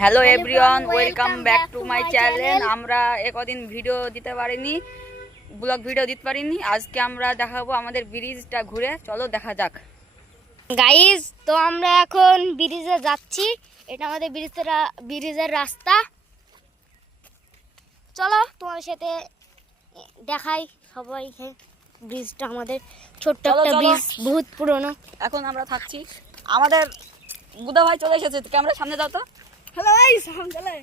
Hello everyone, welcome back to my channel. আমরা একদিন video দিতে পারিনি, ব্লগ ভিডিও দিতে পারিনি। আজকে আমরা দেখাবো আমাদের ব্রিজটা ঘুরে, চলো দেখা যাক গাইজ। তো আমরা এখন ব্রিজে যাচ্ছি, এটা আমাদের ব্রিজের রাস্তা। চলো তোমাদের সাথে দেখাই সবাইকে ব্রিজটা। আমাদের ছোট্ট একটা ব্রিজ, বহুত পুরনো। এখন আমরা থাকছি, আমাদের বুদা ভাই চলে এসেছে। ক্যামেরা সামনে দাও তো। হ্যালো গাইস, हम চলে।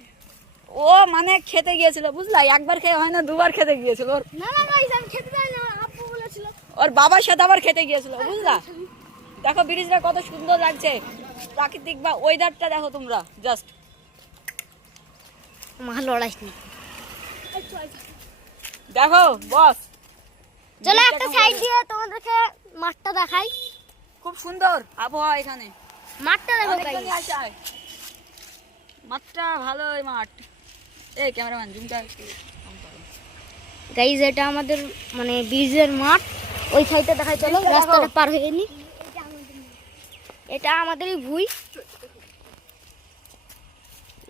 ও মানে খেতে গিয়েছিল, বুঝলা? একবার খেয়ে হয় না, দুবার খেতে গিয়েছিল। ওর না না গাইস, আমি খেতে যাইনি, আমার আব্বু বলেছিল। ওর বাবার সাথে আবার খেতে গিয়েছিল, বুঝলা? দেখো ব্রিজটা কত সুন্দর লাগছে, প্রাকৃতিক বা ওয়েদারটা দেখো তোমরা, জাস্ট মা লড়াই নি। দেখো বস। চলো একটা সাইড দিয়ে তোমাদেরকে মাঠটা দেখাই। খুব সুন্দর আবহাওয়া এখানে। মাঠটা দেখো অনেকজনই গাইস। আসে। মাঠটা ভালোই মাঠ। এই ক্যামেরাম্যান জুমটা গাইস, এটা আমাদের মানে ব্রিজের মাঠ। ওই সাইডে দেখাই, চলো রাস্তাটা পার হয়ে নি। এটা আমাদেরই ভুই।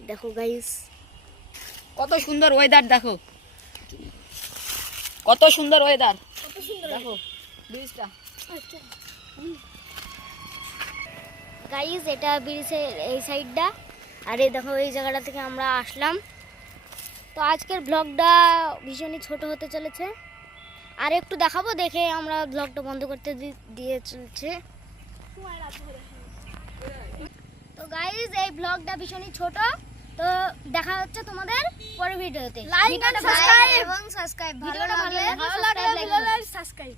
দেখো গাইস, কত সুন্দর ওয়েদার, দেখো কত সুন্দর ওয়েদার, দেখো ব্রিজটা। গাইস, এটা ব্রিজের এই সাইডটা, আর এই দেখো এই জায়গাটা থেকে আমরা আসলাম। তো আজকের ব্লগটা ভীষণই ছোট হতে চলেছে, আর একটু দেখাবো, দেখে আমরা ব্লগটা বন্ধ করতে দিয়ে চলছে। তো গাইস, এই ব্লগটা ভীষণই ছোট, তো দেখা হচ্ছে তোমাদের পরের ভিডিওতে। লাইক এবং সাবস্ক্রাইব, ভিডিওটা ভালো লাগলে সাবস্ক্রাইব।